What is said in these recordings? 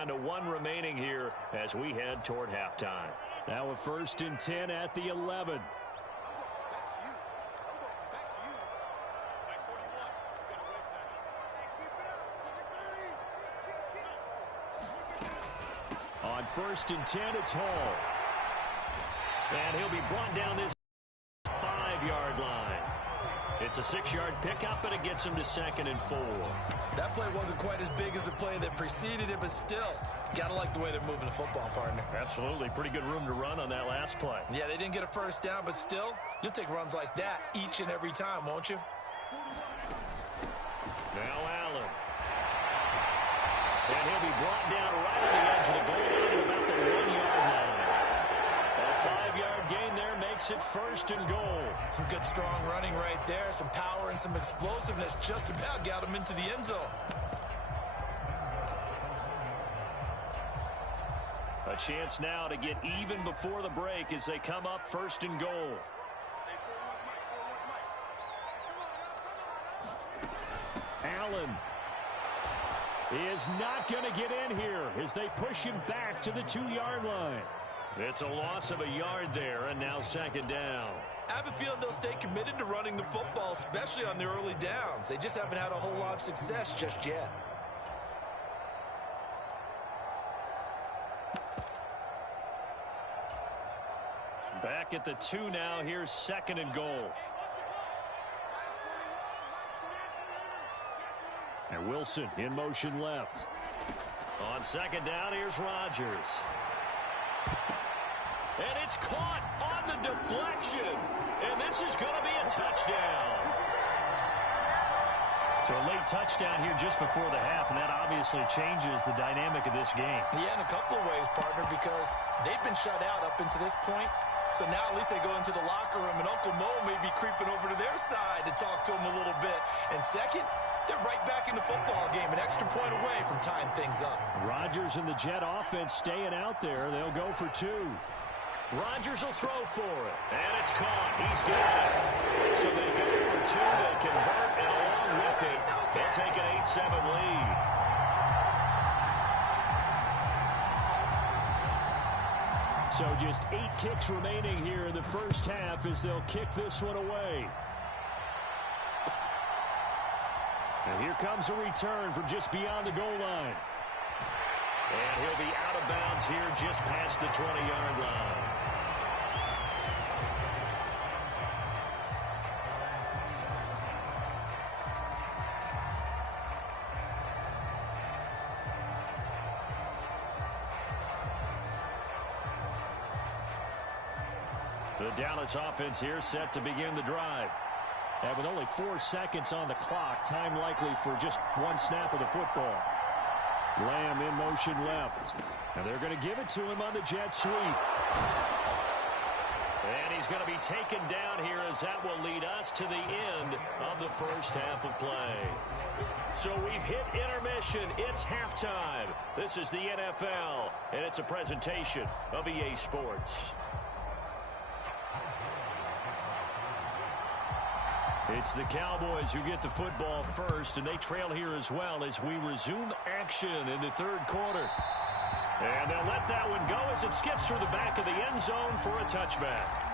down to 1 remaining here as we head toward halftime. Now a 1st and 10 at the 11. On 1st and 10, it's Hall. And he'll be brought down this 5-yard line. It's a 6-yard pickup, and it gets him to 2nd and 4. That play wasn't quite as big as the play that preceded it, but still, gotta like the way they're moving the football, partner. Absolutely. Pretty good room to run on that last play. Yeah, they didn't get a 1st down, but still, you'll take runs like that each and every time, won't you? Now Allen. And he'll be brought down right on the edge of the goal line to about the 1-yard line. A 5-yard gain there makes it 1st and goal. Some good, strong running right there. Some power and some explosiveness just about got him into the end zone. A chance now to get even before the break as they come up 1st and goal. Allen is not going to get in here as they push him back to the 2-yard line. It's a loss of a yard there, and now 2nd down. I have a feeling they'll stay committed to running the football, especially on the early downs. They just haven't had a whole lot of success just yet. Back at the 2 now. Here's 2nd and goal. And Wilson in motion left. On 2nd down, here's Rodgers. And it's caught on the deflection. And this is going to be a touchdown. So a late touchdown here just before the half, and that obviously changes the dynamic of this game. Yeah, in a couple of ways, partner, because they've been shut out up until this point. So now at least they go into the locker room, and Uncle Mo may be creeping over to their side to talk to him a little bit. And second, they're right back in the football game, an extra point away from tying things up. Rodgers and the Jet offense staying out there. They'll go for 2. Rodgers will throw for it, and it's caught. He's got it. So they go for 2. They convert, and along with it, they'll take an 8-7 lead. So just 8 ticks remaining here in the first half as they'll kick this one away. And here comes a return from just beyond the goal line. And he'll be out of bounds here just past the 20-yard line. The Dallas offense here set to begin the drive. And with only 4 seconds on the clock, time likely for just 1 snap of the football. Lamb in motion left. And they're going to give it to him on the jet sweep. And he's going to be taken down here as that will lead us to the end of the first half of play. So we've hit intermission. It's halftime. This is the NFL, and it's a presentation of EA Sports. It's the Cowboys who get the football first, and they trail here as well as we resume action in the 3rd quarter. And they'll let that one go as it skips through the back of the end zone for a touchback.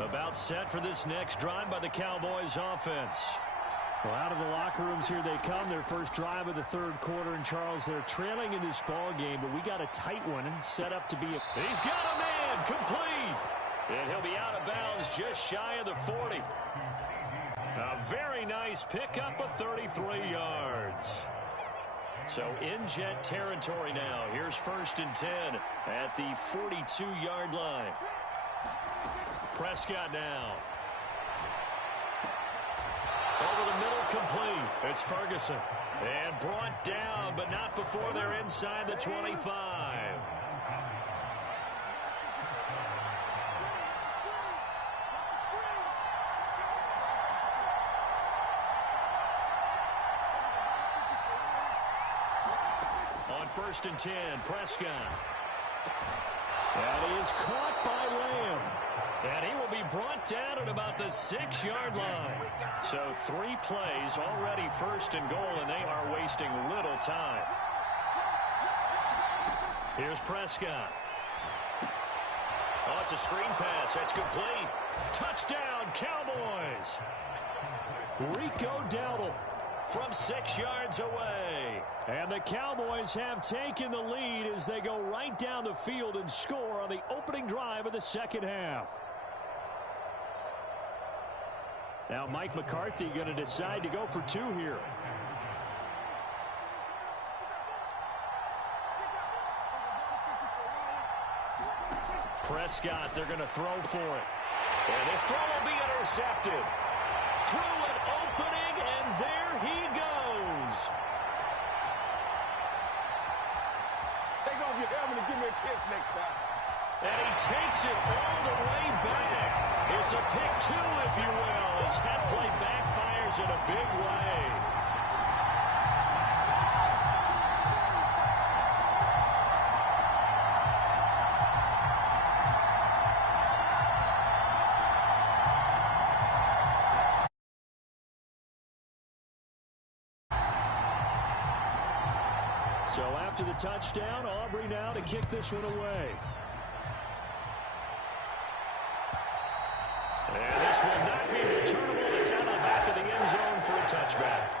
About set for this next drive by the Cowboys offense. Well, out of the locker rooms here they come. Their first drive of the 3rd quarter. And, Charles, they're trailing in this ball game, but we got a tight one and set up to be a... He's got a man complete. And he'll be out of bounds just shy of the 40. A very nice pickup of 33 yards. So in Jet territory now. Here's 1st and 10 at the 42-yard line. Prescott now. Over the middle, complete. It's Ferguson. And brought down, but not before they're inside the 25. first and 10. Prescott. That is caught by Lamb. And he will be brought down at about the 6-yard line. So 3 plays already first and goal, and they are wasting little time. Here's Prescott. Oh, it's a screen pass. That's complete. Touchdown, Cowboys. Rico Dowdle from 6 yards away. And the Cowboys have taken the lead as they go right down the field and score on the opening drive of the second half. Now Mike McCarthy going to decide to go for 2 here. Prescott, they're going to throw for it. And this throw will be intercepted. Through an opening, and there he goes. Take off your helmet and give me a kiss next time. And he takes it all the way back. It's a pick 2, if you will, as that play backfires in a big way. So after the touchdown, Aubrey now to kick this one away. And this will not be returnable. It's out of the back of the end zone for a touchback.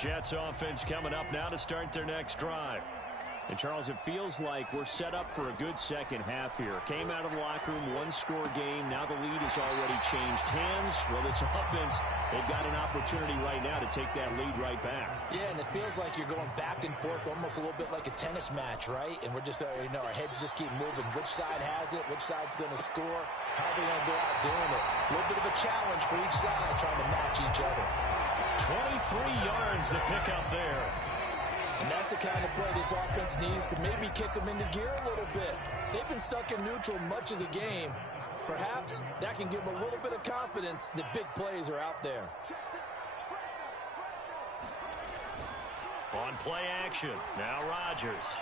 Jets offense coming up now to start their next drive. And, Charles, it feels like we're set up for a good second half here. Came out of the locker room, 1-score game. Now the lead has already changed hands. Well, this offense, they've got an opportunity right now to take that lead right back. Yeah, and it feels like you're going back and forth almost a little bit like a tennis match, right? And we're just, our heads just keep moving. Which side has it? Which side's going to score? How are they going to go out doing it? A little bit of a challenge for each side trying to match each other. 23 yards to pick up there. And that's the kind of play this offense needs to maybe kick them into gear a little bit. They've been stuck in neutral much of the game. Perhaps that can give them a little bit of confidence that big plays are out there. On play action, now Rodgers.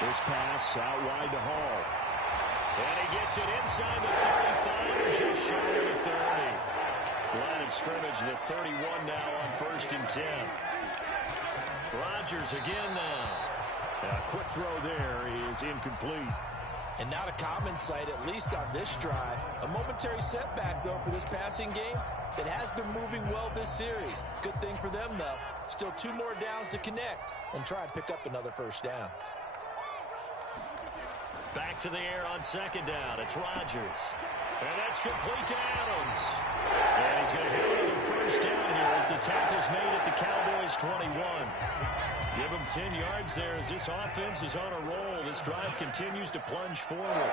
This pass out wide to Hall. And he gets it inside the 35 and just shy of the 30. Line of scrimmage, the 31 now on first and 10. Rodgers again now. A quick throw there is incomplete. And not a common sight, at least on this drive. A momentary setback, though, for this passing game. It has been moving well this series. Good thing for them, though. Still 2 more downs to connect and try and pick up another first down. Back to the air on second down. It's Rodgers. And that's complete to Adams. And he's going to hit another first down here as the tackle's made at the Cowboys' 21. Give him 10 yards there as this offense is on a roll. This drive continues to plunge forward.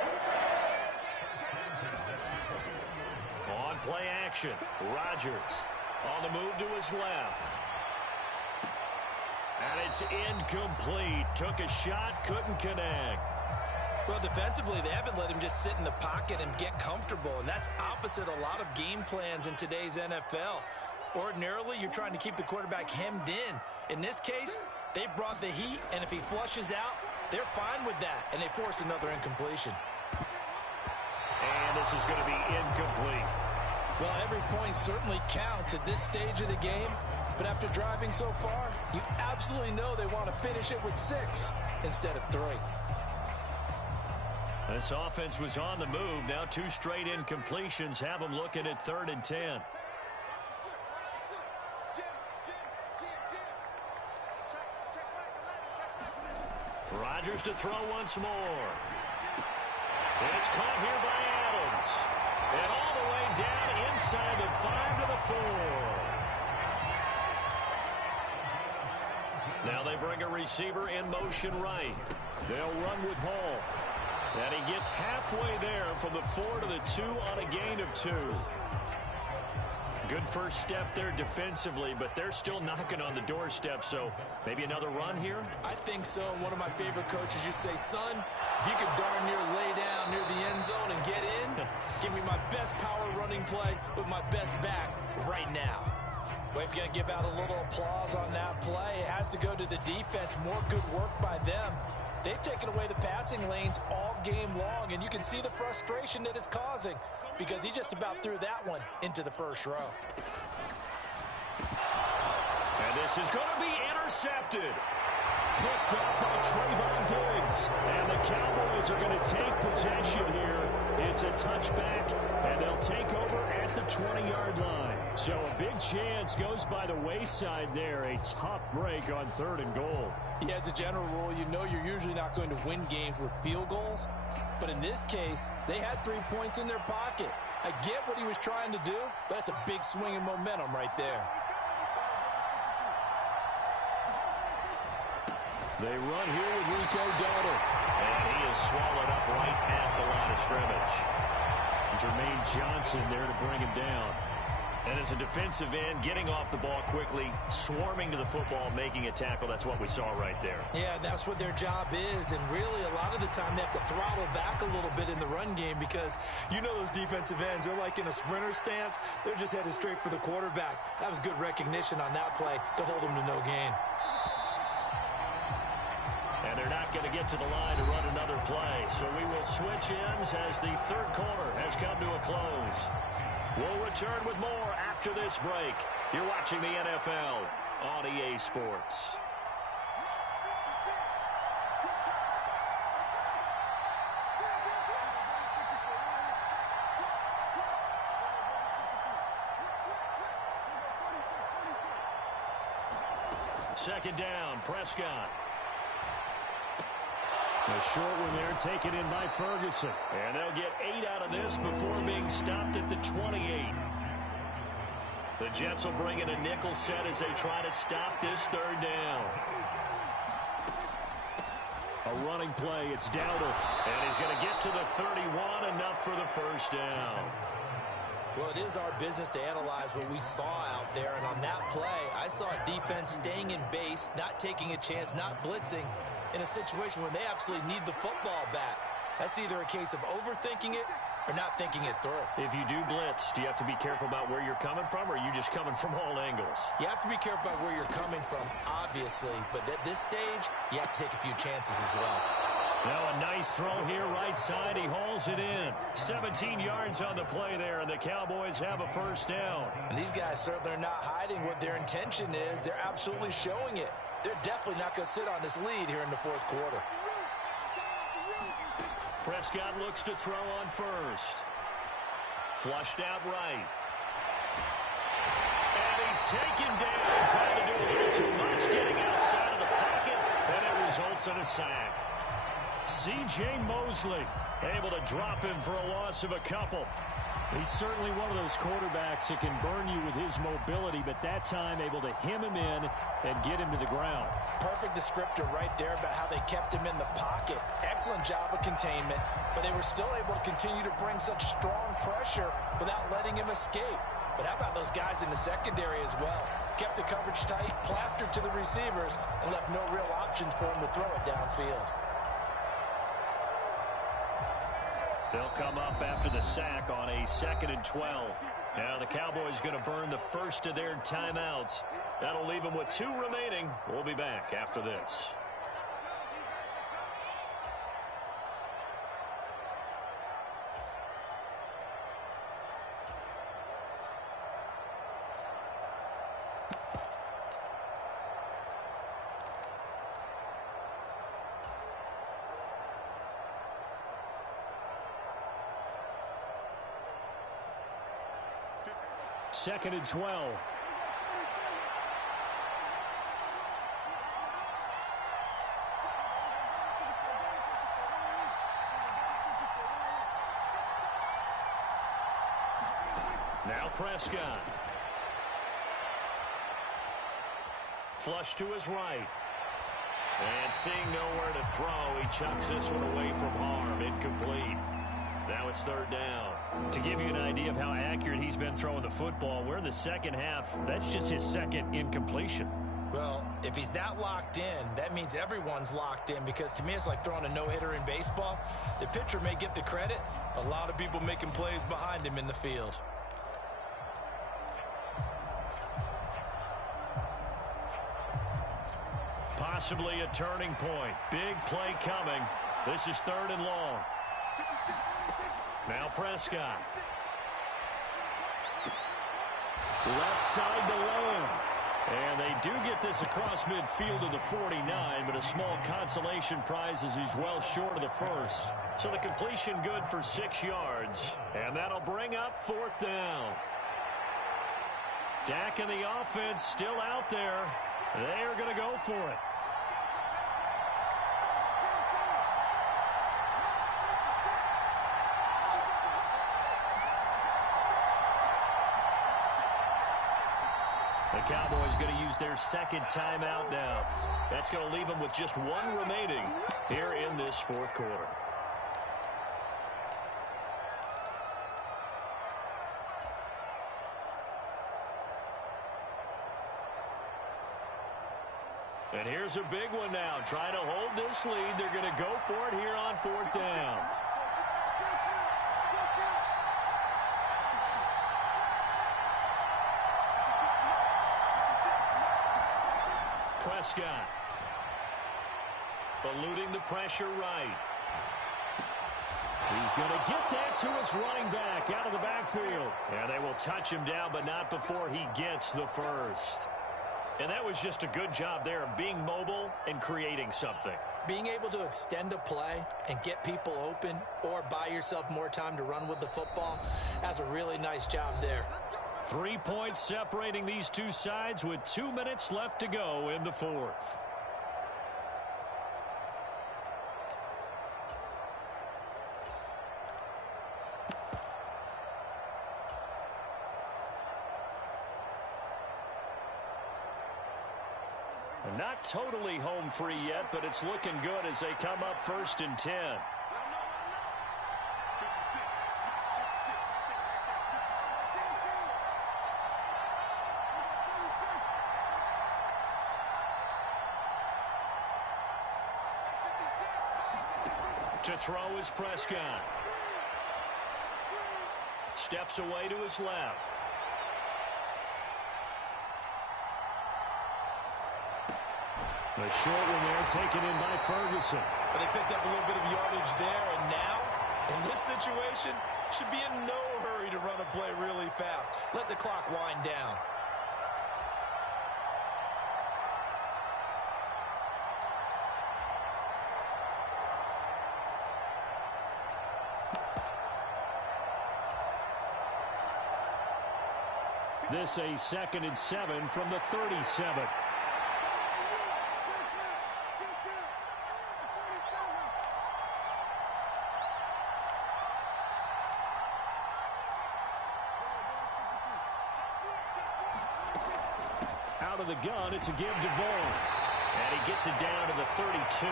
On play action, Rodgers on the move to his left. And it's incomplete. Took a shot, couldn't connect. Well, defensively, they haven't let him just sit in the pocket and get comfortable, and that's opposite a lot of game plans in today's NFL. Ordinarily, you're trying to keep the quarterback hemmed in. In this case, they brought the heat, and if he flushes out, they're fine with that, and they force another incompletion. And this is going to be incomplete. Well, every point certainly counts at this stage of the game, but after driving so far, you absolutely know they want to finish it with 6 instead of 3. This offense was on the move. Now 2 straight incompletions have them looking at 3rd and 10. Rodgers to throw once more. It's caught here by Adams. And all the way down inside the 5 to the 4. Now they bring a receiver in motion right. They'll run with Hall. And he gets halfway there from the 4 to the 2 on a gain of 2. Good first step there defensively, but they're still knocking on the doorstep, so maybe another run here? I think so. One of my favorite coaches used to say, son, if you could darn near lay down near the end zone and get in, give me my best power running play with my best back right now. Well, if you're going to give out a little applause on that play, it has to go to the defense. More good work by them. They've taken away the passing lanes all game long, and you can see the frustration that it's causing because he just about threw that one into the first row. And this is going to be intercepted. Picked up by Trayvon Diggs. And the Cowboys are going to take possession here. It's a touchback, and they'll take over at the 20-yard line. So a big chance goes by the wayside there. A tough break on 3rd and goal. Yeah, as a general rule, you know you're usually not going to win games with field goals. But in this case, they had 3 points in their pocket. I get what he was trying to do, but that's a big swing in momentum right there. They run here with Rico Dowdle. And he is swallowed up right at the line of scrimmage. Jermaine Johnson there to bring him down. And as a defensive end, getting off the ball quickly, swarming to the football, making a tackle, that's what we saw right there. Yeah, that's what their job is, and really a lot of the time they have to throttle back a little bit in the run game because you know those defensive ends, they're like in a sprinter stance. They're just headed straight for the quarterback. That was good recognition on that play to hold them to no gain. And they're not going to get to the line to run another play, so we will switch ends as the 3rd quarter has come to a close. We'll return with more after this break. You're watching the NFL on EA Sports. Second down, Prescott. A short one there taken in by Ferguson. And they'll get 8 out of this before being stopped at the 28. The Jets will bring in a nickel set as they try to stop this 3rd down. A running play, it's Dowdle. And he's going to get to the 31, enough for the first down. Well, it is our business to analyze what we saw out there, and on that play, I saw a defense staying in base, not taking a chance, not blitzing, in a situation where they absolutely need the football back. That's either a case of overthinking it or not thinking it through. If you do blitz, do you have to be careful about where you're coming from, or are you just coming from all angles? You have to be careful about where you're coming from, obviously, but at this stage, you have to take a few chances as well. Now a nice throw here right side. He hauls it in. 17 yards on the play there, and the Cowboys have a first down. And these guys certainly are not hiding what their intention is. They're absolutely showing it. They're definitely not going to sit on this lead here in the 4th quarter. Prescott looks to throw on first. Flushed out right. And he's taken down, trying to do a little too much, getting outside of the pocket, and it results in a sack. C.J. Mosley able to drop him for a loss of a couple. He's certainly one of those quarterbacks that can burn you with his mobility, but that time able to hem him in and get him to the ground. Perfect descriptor right there about how they kept him in the pocket. Excellent job of containment, but they were still able to continue to bring such strong pressure without letting him escape. But how about those guys in the secondary as well? Kept the coverage tight, plastered to the receivers, and left no real options for him to throw it downfield. They'll come up after the sack on a 2nd and 12. Now the Cowboys going to burn the first of their timeouts. That'll leave them with 2 remaining. We'll be back after this. Second and 12. Now Prescott. Flush to his right. And seeing nowhere to throw, he chucks this one away from harm. Incomplete. Now it's third down. To give you an idea of how accurate he's been throwing the football, we're in the second half. That's just his second incompletion. Well, if he's not locked in, that means everyone's locked in, because to me it's like throwing a no-hitter in baseball. The pitcher may get the credit, a lot of people making plays behind him in the field. Possibly a turning point. Big play coming. This is third and long. Now Prescott. Left side to Lamb. And they do get this across midfield to the 49, but a small consolation prize as he's well short of the first. So the completion good for 6 yards. And that'll bring up fourth down. Dak and the offense still out there. They are going to go for it. The Cowboys going to use their second timeout now. That's going to leave them with just one remaining here in this fourth quarter. And here's a big one now. Trying to hold this lead. They're going to go for it here on fourth down. Prescott. Eluding the pressure right. He's going to get that to his running back out of the backfield. And they will touch him down, but not before he gets the first. And that was just a good job there of being mobile and creating something. Being able to extend a play and get people open or buy yourself more time to run with the football, that's a really nice job there. 3 points separating these two sides with 2 minutes left to go in the fourth. Not totally home free yet, but it's looking good as they come up first and 10. To throw is Prescott. Steps away to his left. The short one there taken in by Ferguson. But they picked up a little bit of yardage there, and now, in this situation, should be in no hurry to run a play really fast. Let the clock wind down. This a 2nd and 7 from the 37. Out of the gun, it's a give to Vaughn. And he gets it down to the 32.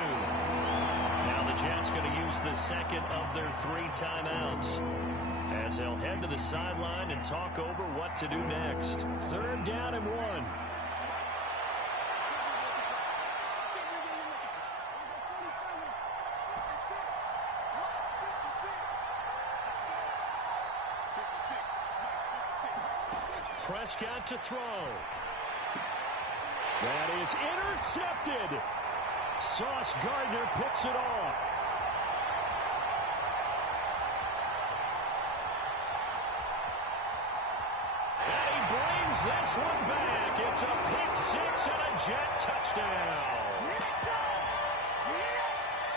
Now the Jets going to use the second of their 3 timeouts, as they'll head to the sideline and talk over what to do next. 3rd down and 1. Prescott to throw. That is intercepted. Sauce Gardner picks it off. And he brings this one back. It's a pick 6 and a Jet touchdown.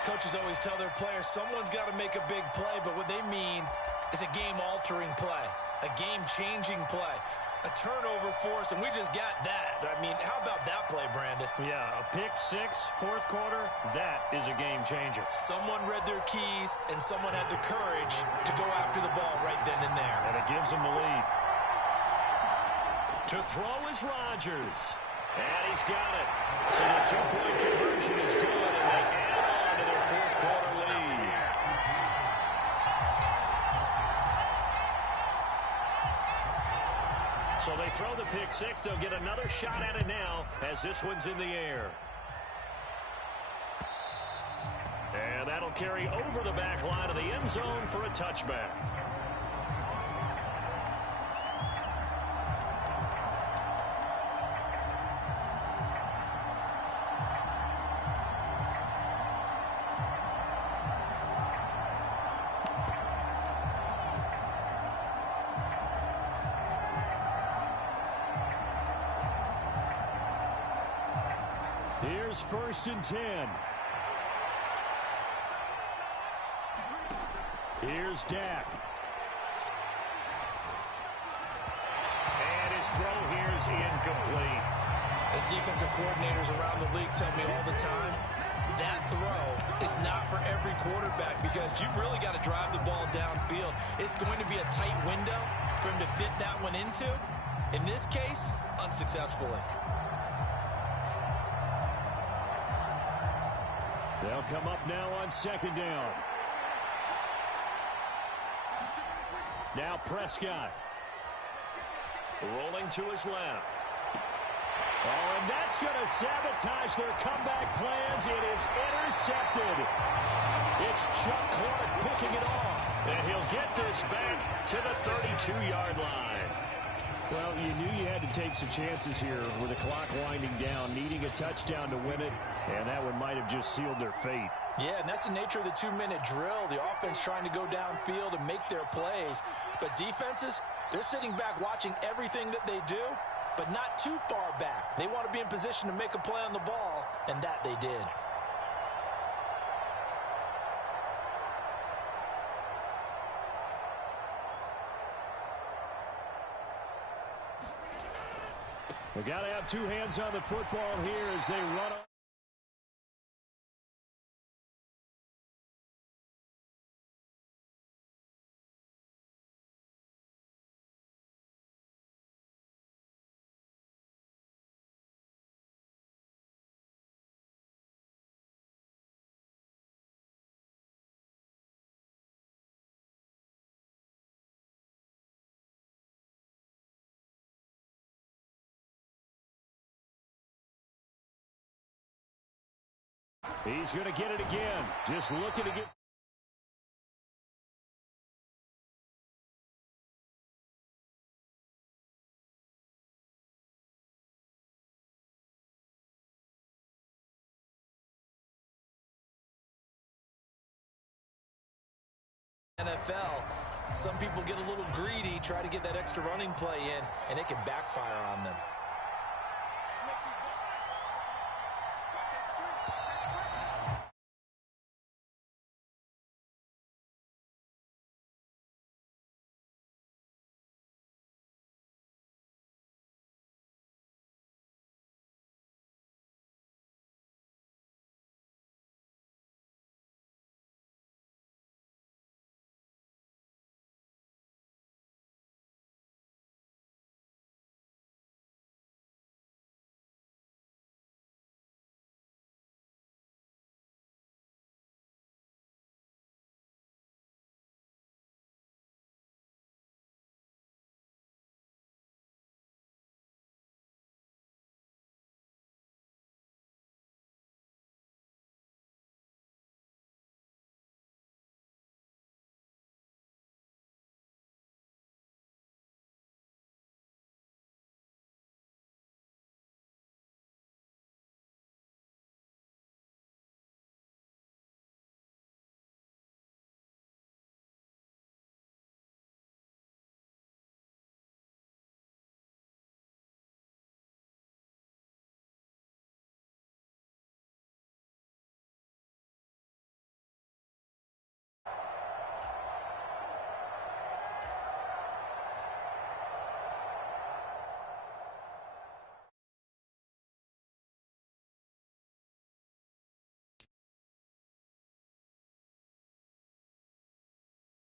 Coaches always tell their players someone's got to make a big play, but what they mean is a game-altering play, a game-changing play, a turnover force, and we just got that. I mean, how about that play, Brandon? Yeah, a pick 6, fourth quarter, that is a game changer. Someone read their keys, and someone had the courage to go after the ball right then and there. And it gives them the lead. To throw is Rodgers. And he's got it. So the two-point conversion is good, and they add on to their fourth-quarter lead. So they throw the pick six. They'll get another shot at it now as this one's in the air. And that'll carry over the back line of the end zone for a touchback. Here's 1st and 10. Here's Dak. And his throw here is incomplete. As defensive coordinators around the league tell me all the time, that throw is not for every quarterback because you've really got to drive the ball downfield. It's going to be a tight window for him to fit that one into. In this case, unsuccessfully. They'll come up now on 2nd down. Now Prescott. Rolling to his left. Oh, and that's going to sabotage their comeback plans. It is intercepted. It's Chuck Clark picking it off. And he'll get this back to the 32-yard line. Well, you knew you had to take some chances here with the clock winding down, needing a touchdown to win it, and that one might have just sealed their fate. Yeah, and that's the nature of the 2-minute drill. The offense trying to go downfield and make their plays. But defenses, they're sitting back watching everything that they do, but not too far back. They want to be in position to make a play on the ball, and that they did. We got to have two hands on the football here as they run up. He's going to get it again. Just looking to get... NFL, some people get a little greedy, try to get that extra running play in, and it can backfire on them.